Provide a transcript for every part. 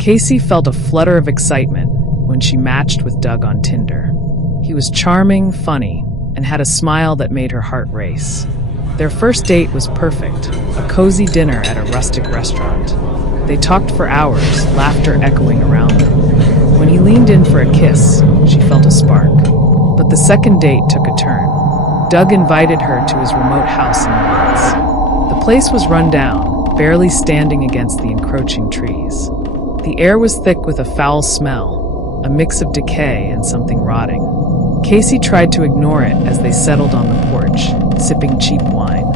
Casey felt a flutter of excitement when she matched with Doug on Tinder. He was charming, funny, and had a smile that made her heart race. Their first date was perfect, a cozy dinner at a rustic restaurant. They talked for hours, laughter echoing around them. When he leaned in for a kiss, she felt a spark. But the second date took a turn. Doug invited her to his remote house in the woods. The place was run down, barely standing against the encroaching trees. The air was thick with a foul smell, a mix of decay and something rotting. Casey tried to ignore it as they settled on the porch, sipping cheap wine.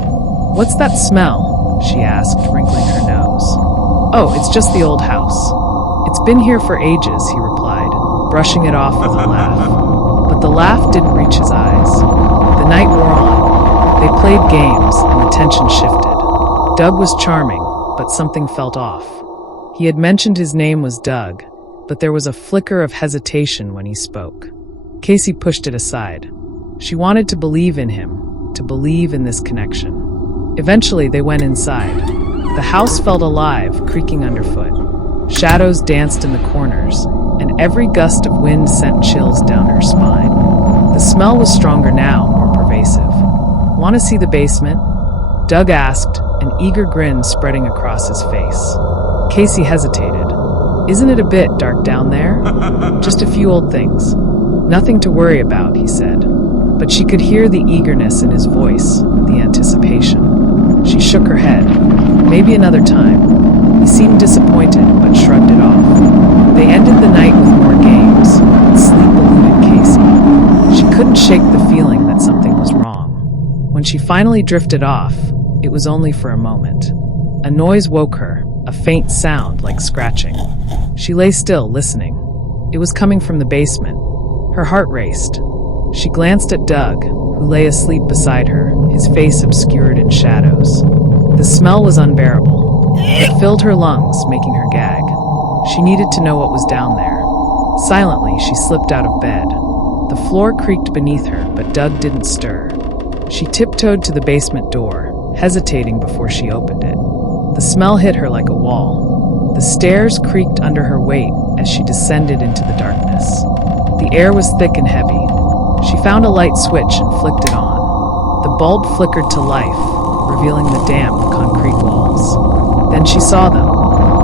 "What's that smell?" she asked, wrinkling her nose. "Oh, it's just the old house. It's been here for ages," he replied, brushing it off with a laugh. But the laugh didn't reach his eyes. The night wore on. They played games, and the tension shifted. Doug was charming, but something felt off. He had mentioned his name was Doug, but there was a flicker of hesitation when he spoke. Casey pushed it aside. She wanted to believe in him, to believe in this connection. Eventually, they went inside. The house felt alive, creaking underfoot. Shadows danced in the corners, and every gust of wind sent chills down her spine. The smell was stronger now, more pervasive. "Want to see the basement?" Doug asked, an eager grin spreading across his face. Casey hesitated. "Isn't it a bit dark down there?" "Just a few old things. Nothing to worry about," he said. But she could hear the eagerness in his voice, the anticipation. She shook her head. "Maybe another time." He seemed disappointed, but shrugged it off. They ended the night with more games, but sleep eluded Casey. She couldn't shake the feeling that something was wrong. When she finally drifted off, it was only for a moment. A noise woke her, a faint sound like scratching. She lay still, listening. It was coming from the basement. Her heart raced. She glanced at Doug, who lay asleep beside her, his face obscured in shadows. The smell was unbearable. It filled her lungs, making her gag. She needed to know what was down there. Silently, she slipped out of bed. The floor creaked beneath her, but Doug didn't stir. She tiptoed to the basement door, hesitating before she opened it. The smell hit her like a wall. The stairs creaked under her weight as she descended into the darkness. The air was thick and heavy. She found a light switch and flicked it on. The bulb flickered to life, revealing the damp concrete walls. Then she saw them,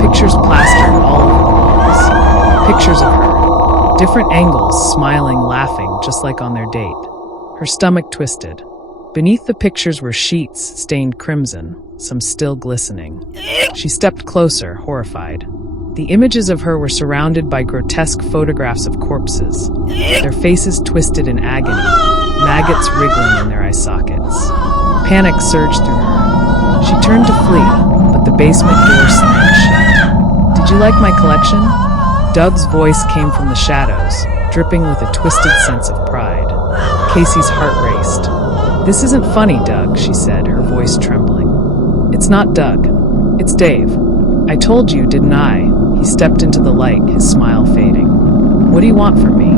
pictures plastered all over the walls. Pictures of her, different angles, smiling, laughing, just like on their date. Her stomach twisted. Beneath the pictures were sheets stained crimson, some still glistening. She stepped closer, horrified. The images of her were surrounded by grotesque photographs of corpses, their faces twisted in agony, maggots wriggling in their eye sockets. Panic surged through her. She turned to flee, but the basement door slammed shut. "Did you like my collection?" Doug's voice came from the shadows, dripping with a twisted sense of pride. Casey's heart raced. "This isn't funny, Doug," she said, her voice trembling. "It's not Doug. It's Dave. I told you, didn't I?" He stepped into the light, his smile fading. "What do you want from me?"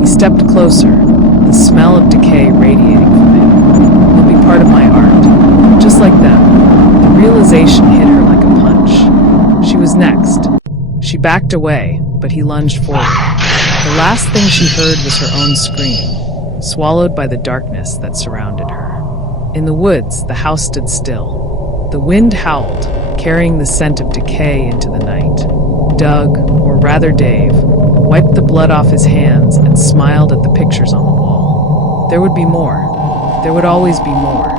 He stepped closer, the smell of decay radiating from him. "You'll be part of my art, just like them." The realization hit her like a punch. She was next. She backed away, but he lunged forward. The last thing she heard was her own scream, swallowed by the darkness that surrounded her. In the woods, the house stood still. The wind howled, carrying the scent of decay into the night. Doug, or rather Dave, wiped the blood off his hands and smiled at the pictures on the wall. There would be more. There would always be more.